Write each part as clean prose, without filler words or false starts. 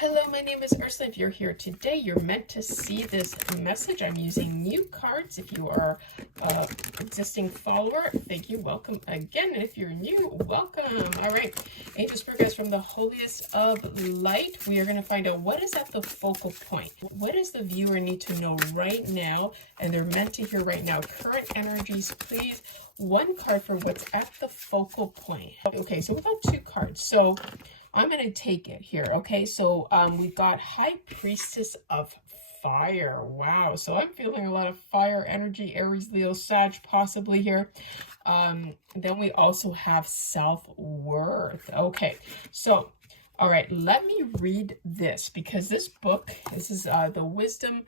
Hello, my name is Ursula. If you're here today, you're meant to see this message. I'm using new cards. If you are an existing follower, thank you. Welcome again. And if you're new, welcome. All right. Angel Spirit guides from the holiest of light. We are going to find out what is at the focal point. What does the viewer need to know right now? And they're meant to hear right now. Current energies, please. One card for what's at the focal point. Okay, so we've got two cards. So I'm going to take it here. Okay, so we've got High Priestess of Fire. Wow, so I'm feeling a lot of fire energy, Aries, Leo, Sag, possibly here. Then we also have self-worth. Okay, so, all right, let me read this because this book, this is the Wisdom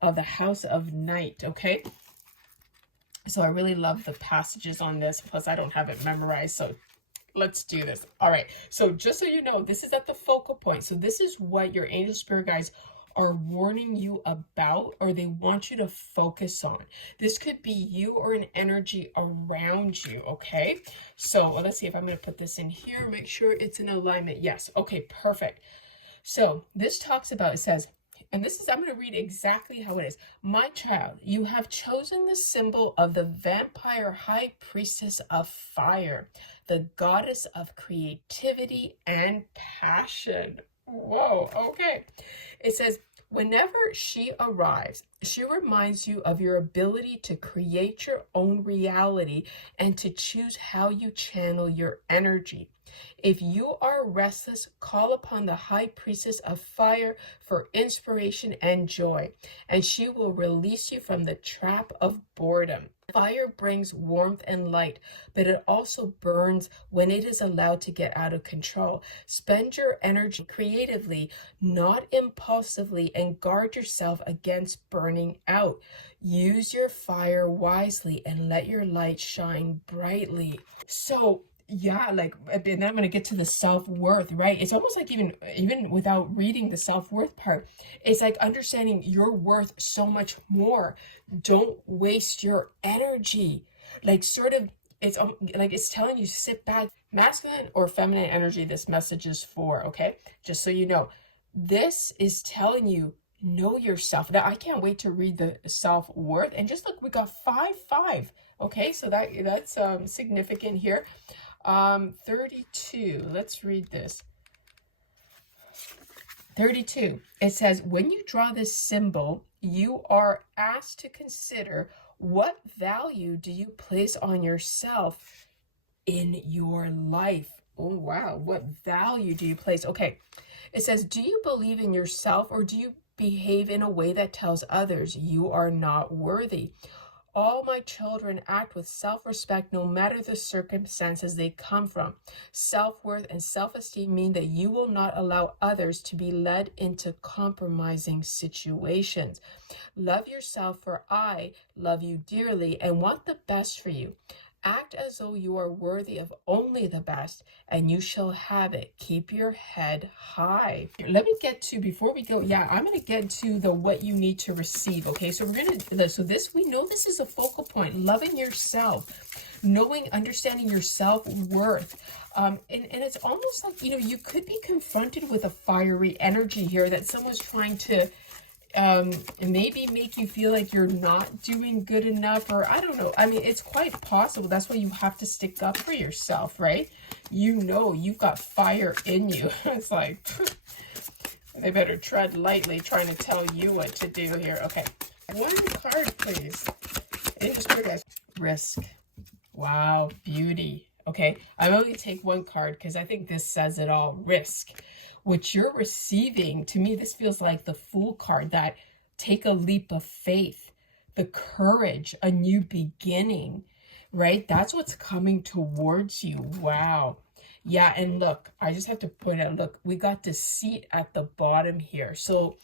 of the House of Night, okay? So I really love the passages on this, plus I don't have it memorized, so let's do this. All right, so just so you know, this is at the focal point. So this is what your angel spirit guides are warning you about, or they want you to focus on. This could be you or an energy around you, okay? So let's see if I'm going to put this in here, make sure it's in alignment. Yes, okay, perfect. So this talks about, it says, and this is, I'm going to read exactly how it is. My child, you have chosen the symbol of the vampire high priestess of fire, the goddess of creativity and passion. Whoa, okay. It says, whenever she arrives, she reminds you of your ability to create your own reality and to choose how you channel your energy. If you are restless, call upon the High Priestess of Fire for inspiration and joy, and she will release you from the trap of boredom. Fire brings warmth and light, but it also burns when it is allowed to get out of control. Spend your energy creatively, not impulsively, and guard yourself against burning out. Use your fire wisely and let your light shine brightly. So, yeah, like, and then I'm going to get to the self-worth, right? It's almost like even without reading the self-worth part, it's like understanding you're worth so much more. Don't waste your energy. Like, sort of, it's like it's telling you, sit back. Masculine or feminine energy, this message is for, okay? Just so you know, this is telling you, know yourself. Now, I can't wait to read the self-worth. And just look, we got 5-5. Okay, so that's significant here. 32, let's read this. 32, it says, when you draw this symbol, you are asked to consider what value do you place on yourself in your life. Oh, wow, what value do you place? Okay, it says, do you believe in yourself, or do you behave in a way that tells others you are not worthy? All my children act with self-respect no matter the circumstances they come from. Self-worth and self-esteem mean that you will not allow others to be led into compromising situations. Love yourself, for I love you dearly and want the best for you. Act as though you are worthy of only the best, and you shall have it. Keep your head high. Let me get to, before we go, yeah, I'm going to get to the what you need to receive, okay? So we're going to, so this, we know this is a focal point, loving yourself, knowing, understanding your self-worth. And it's almost like, you know, you could be confronted with a fiery energy here that someone's trying to maybe make you feel like you're not doing good enough, or I don't know. I mean, it's quite possible. That's why you have to stick up for yourself, right? You know, you've got fire in you. It's like, they better tread lightly trying to tell you what to do here. Okay, one card, please. Angel Spirit guys. Risk. Wow, beauty. Okay, I'm only take one card because I think this says it all. Risk. What you're receiving, to me, this feels like the Fool card, that take a leap of faith, the courage, a new beginning, right? That's what's coming towards you. Wow. Yeah, and look, I just have to point out, look, we got deceit at the bottom here. So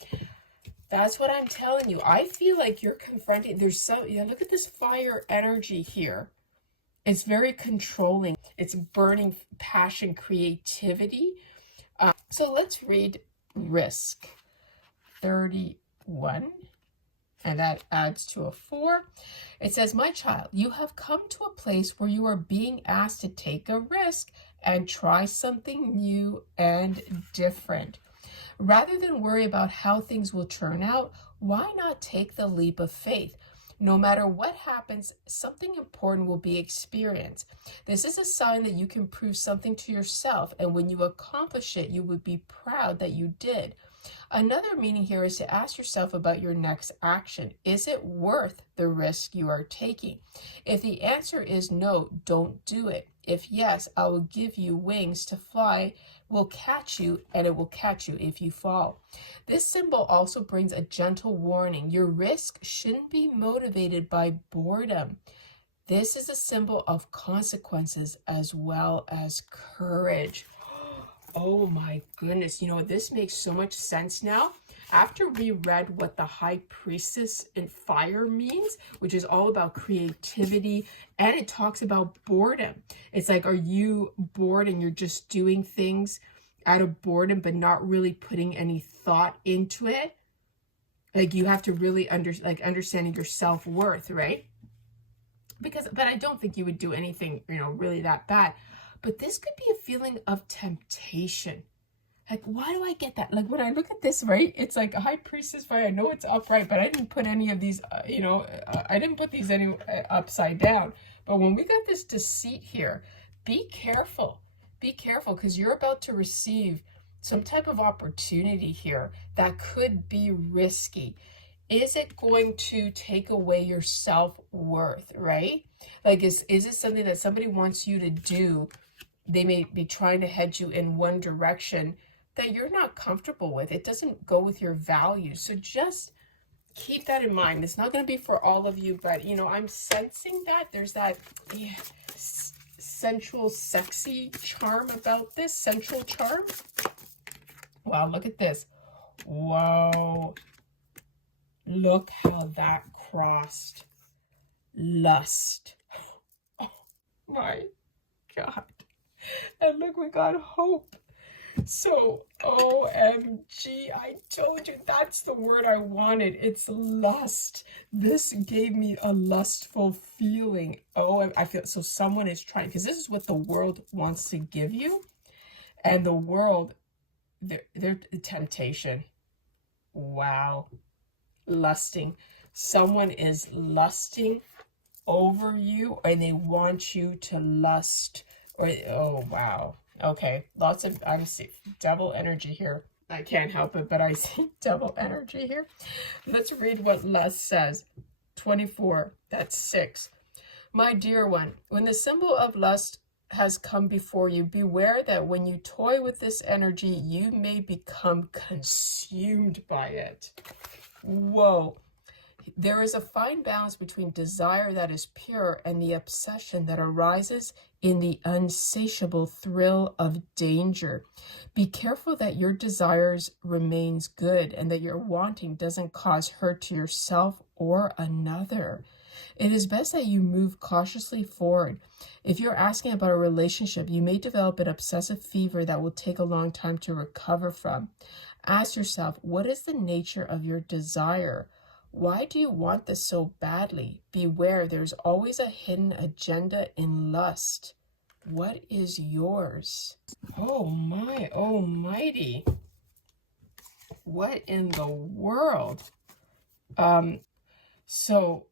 that's what I'm telling you. I feel like you're confronting, there's some, yeah, look at this fire energy here. It's very controlling. It's burning passion, creativity. So let's read risk. 31, and that adds to a 4. It says, my child, you have come to a place where you are being asked to take a risk and try something new and different. Rather than worry about how things will turn out, why not take the leap of faith? No matter what happens, something important will be experienced. This is a sign that you can prove something to yourself, and when you accomplish it, you would be proud that you did. Another meaning here is to ask yourself about your next action. Is it worth the risk you are taking? If the answer is no, don't do it. If yes, I will give you wings to fly, will catch you, and it will catch you if you fall. This symbol also brings a gentle warning. Your risk shouldn't be motivated by boredom. This is a symbol of consequences as well as courage. Oh my goodness, you know, this makes so much sense now. After we read what the High Priestess in Fire means, which is all about creativity, and it talks about boredom. It's like, are you bored and you're just doing things out of boredom, but not really putting any thought into it? Like, you have to really understanding your self-worth, right? But I don't think you would do anything, you know, really that bad. But this could be a feeling of temptation. Like, why do I get that? Like, when I look at this, right, it's like a High Priestess Fire. I know it's upright, but I didn't put any of these, I didn't put these any upside down. But when we got this Deceit here, be careful. Be careful, because you're about to receive some type of opportunity here that could be risky. Is it going to take away your self-worth, right? Like, is it something that somebody wants you to do? They may be trying to head you in one direction that you're not comfortable with. It doesn't go with your values. So just keep that in mind. It's not going to be for all of you, but, you know, I'm sensing that there's that sensual, sexy charm about this. Sensual charm. Wow, look at this. Whoa. Look how that crossed. Lust. Oh my God. And look, we got hope. So, OMG, I told you that's the word I wanted. It's lust. This gave me a lustful feeling. Oh, I feel so someone is trying, because this is what the world wants to give you. And the world, they're temptation. Wow. Lusting. Someone is lusting over you, and they want you to lust. Or, oh, wow. Okay, lots of, I'm seeing double energy here. I can't help it, but I see double energy here. Let's read what lust says. 24, that's 6. My dear one, when the symbol of lust has come before you, beware that when you toy with this energy, you may become consumed by it. Whoa. There is a fine balance between desire that is pure and the obsession that arises in the unsatiable thrill of danger. Be careful that your desires remains good and that your wanting doesn't cause hurt to yourself or another. It is best that you move cautiously forward. If you're asking about a relationship, you may develop an obsessive fever that will take a long time to recover from. Ask yourself, what is the nature of your desire? Why do you want this so badly? Beware, there's always a hidden agenda in lust. What is yours? Oh my almighty. What in the world? So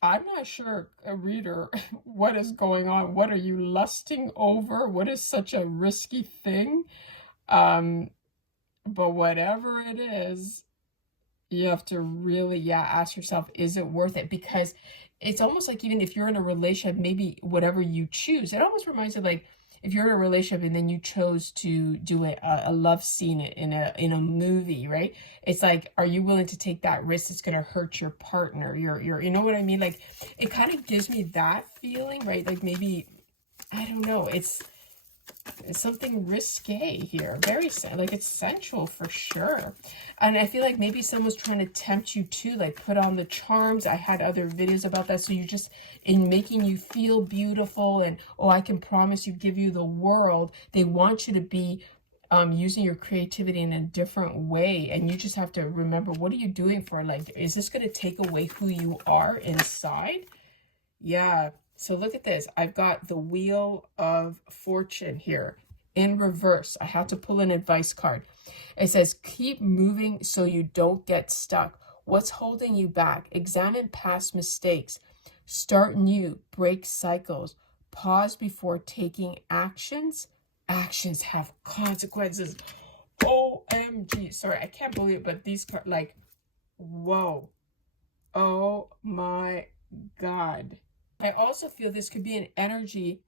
I'm not sure, a reader, what is going on. What are you lusting over? What is such a risky thing? But whatever it is, you have to really, ask yourself, is it worth it? Because it's almost like, even if you're in a relationship, maybe whatever you choose, it almost reminds me, like, if you're in a relationship and then you chose to do a love scene in a movie, right? It's like, are you willing to take that risk? It's going to hurt your partner. You know what I mean? Like, it kind of gives me that feeling, right? Like, maybe, I don't know. It's something risque here. Very, like, it's sensual for sure. And I feel like maybe someone's trying to tempt you to, like, put on the charms. I had other videos about that. So you just, in making you feel beautiful and, oh, I can promise you, give you the world. They want you to be using your creativity in a different way. And you just have to remember, what are you doing for? Like, is this going to take away who you are inside? Yeah. So look at this. I've got the Wheel of Fortune here in reverse. I have to pull an advice card. It says, keep moving so you don't get stuck. What's holding you back? Examine past mistakes. Start new. Break cycles. Pause before taking actions. Actions have consequences. OMG. Sorry, I can't believe it, but these cards, like, whoa. Oh my God. I also feel this could be an energy,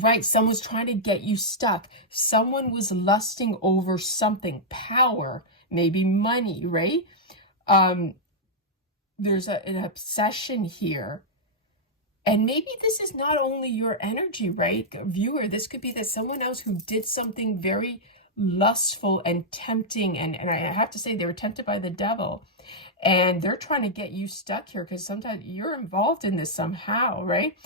right? Someone's trying to get you stuck. Someone was lusting over something, power, maybe money, right? There's an obsession here. And maybe this is not only your energy, right? Viewer, this could be that someone else who did something very lustful and tempting. And I have to say, they were tempted by the devil. And they're trying to get you stuck here because sometimes you're involved in this somehow, right?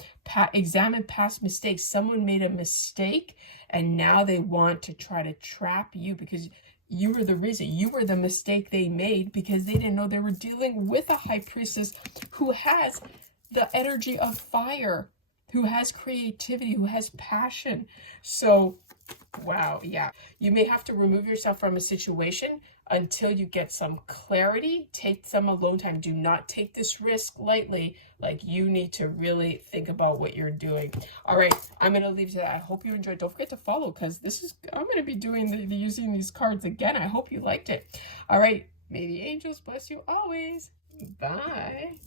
Examine past mistakes. Someone made a mistake and now they want to try to trap you because you were the reason. You were the mistake they made because they didn't know they were dealing with a high priestess who has the energy of fire, who has creativity, who has passion. So, wow, yeah. You may have to remove yourself from a situation until you get some clarity. Take some alone time. Do not take this risk lightly. Like, you need to really think about what you're doing. All right, I'm going to leave that. I hope you enjoyed. Don't forget to follow because I'm going to be doing using these cards again. I hope you liked it. All right, may the angels bless you always. Bye.